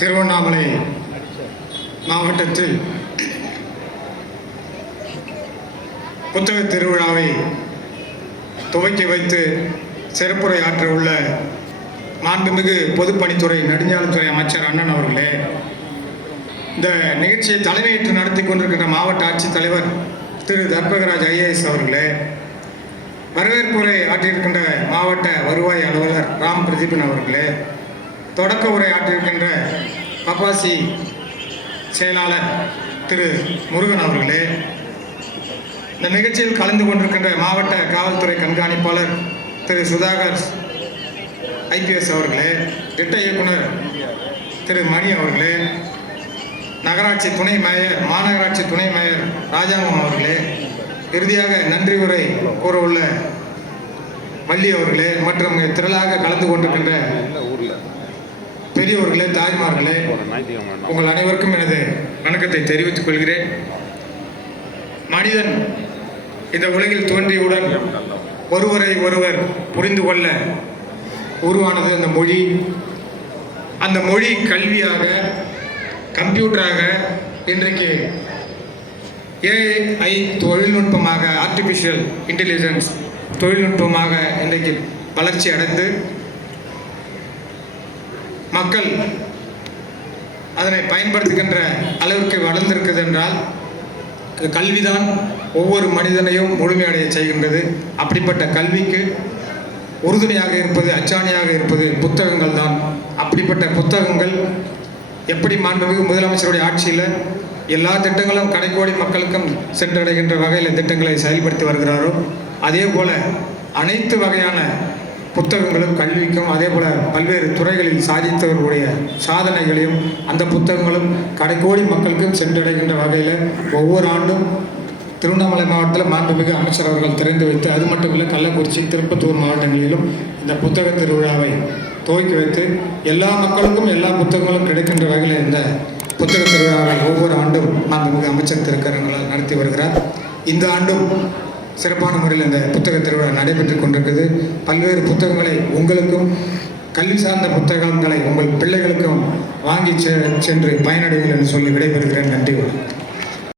திருவண்ணாமலை மாவட்டத்தில் புத்தக திருவிழாவை துவக்கி வைத்து சிறப்புரை ஆற்ற உள்ள மாண்புமிகு பொதுப்பணித்துறை நெடுஞ்சாலைத்துறை அமைச்சர் அண்ணன் அவர்களே, இந்த நிகழ்ச்சியை தலைமையேற்று நடத்தி கொண்டிருக்கின்ற மாவட்ட ஆட்சித்தலைவர் திரு தர்பகராஜ் ஐஏஎஸ் அவர்களே, வரவேற்புரை ஆற்றியிருக்கின்ற மாவட்ட வருவாய் அலுவலர் ராம் பிரதீபன் அவர்களே, தொடக்க உரை ஆற்றியிருக்கின்ற பப்பாசி செயலாளர் திரு முருகன் அவர்களே, இந்த நிகழ்ச்சியில் கலந்து கொண்டிருக்கின்ற மாவட்ட காவல்துறை கண்காணிப்பாளர் திரு சுதாகர் ஐபிஎஸ் அவர்களே, திட்ட இயக்குனர் திரு மணி அவர்களே, நகராட்சி துணை மேயர் மாநகராட்சி துணை மேயர் ராஜாங்கம் அவர்களே, இறுதியாக நன்றி உரை கூற உள்ள வள்ளி அவர்களே மற்றும் திரளாக கலந்து கொண்டிருக்கின்ற பெரியவர்களே, தாய்மார்களே, உங்கள் அனைவருக்கும் எனது வணக்கத்தை தெரிவித்துக் கொள்கிறேன். மனிதன் இந்த உலகில் தோன்றியவுடன் ஒருவரை ஒருவர் புரிந்து கொள்ள உருவானது அந்த மொழி. அந்த மொழி கல்வியாக, கம்ப்யூட்டராக, இன்றைக்கு ஏஐ தொழில்நுட்பமாக, ஆர்டிஃபிஷியல் இன்டெலிஜென்ஸ் தொழில்நுட்பமாக இன்றைக்கு வளர்ச்சி அடைந்து மக்கள் அதனை பயன்படுத்துகின்ற அளவிற்கு வளர்ந்திருக்கிறது என்றால் கல்விதான் ஒவ்வொரு மனிதனையும் முழுமையடைய செய்கின்றது. அப்படிப்பட்ட கல்விக்கு உறுதுணையாக இருப்பது, அச்சாணியாக இருப்பது புத்தகங்கள் தான். அப்படிப்பட்ட புத்தகங்கள் எப்படி மாண்புமிகு முதலமைச்சருடைய ஆட்சியில் எல்லா திட்டங்களும் கடைக்கோடி மக்களுக்கும் சென்றடைகின்ற வகையில் திட்டங்களை செயல்படுத்தி வருகிறாரோ, அதே போல அனைத்து வகையான புத்தகங்களும் கல்விக்கும், அதே போல் பல்வேறு துறைகளில் சாதித்தவர்களுடைய சாதனைகளையும் அந்த புத்தகங்களும் கடைக்கோடி மக்களுக்கும் சென்றடைகின்ற வகையில் ஒவ்வொரு ஆண்டும் திருவண்ணாமலை மாவட்டத்தில் மாண்புமிகு அமைச்சர் அவர்கள் திறந்து வைத்து, அது மட்டும் இல்லை கள்ளக்குறிச்சி, திருப்பத்தூர் மாவட்டங்களிலும் இந்த புத்தக திருவிழாவை துவக்கி வைத்து எல்லா மக்களுக்கும் எல்லா புத்தகங்களும் கிடைக்கின்ற வகையில் இந்த புத்தக திருவிழாவை ஒவ்வொரு ஆண்டும் மாண்புமிகு அமைச்சர் திருக்கரங்களால் நடத்தி வருகிறார். இந்த ஆண்டும் சிறப்பான முறையில் இந்த புத்தக திருவிழா நடைபெற்று கொண்டிருக்கிறது. பல்வேறு புத்தகங்களை உங்களுக்கும், கல்வி சார்ந்த புத்தகங்களை உங்கள் பிள்ளைகளுக்கும் வாங்கி சென்று பயனடைங்கள் என்று சொல்லி விடைபெறுகிறேன். நன்றி.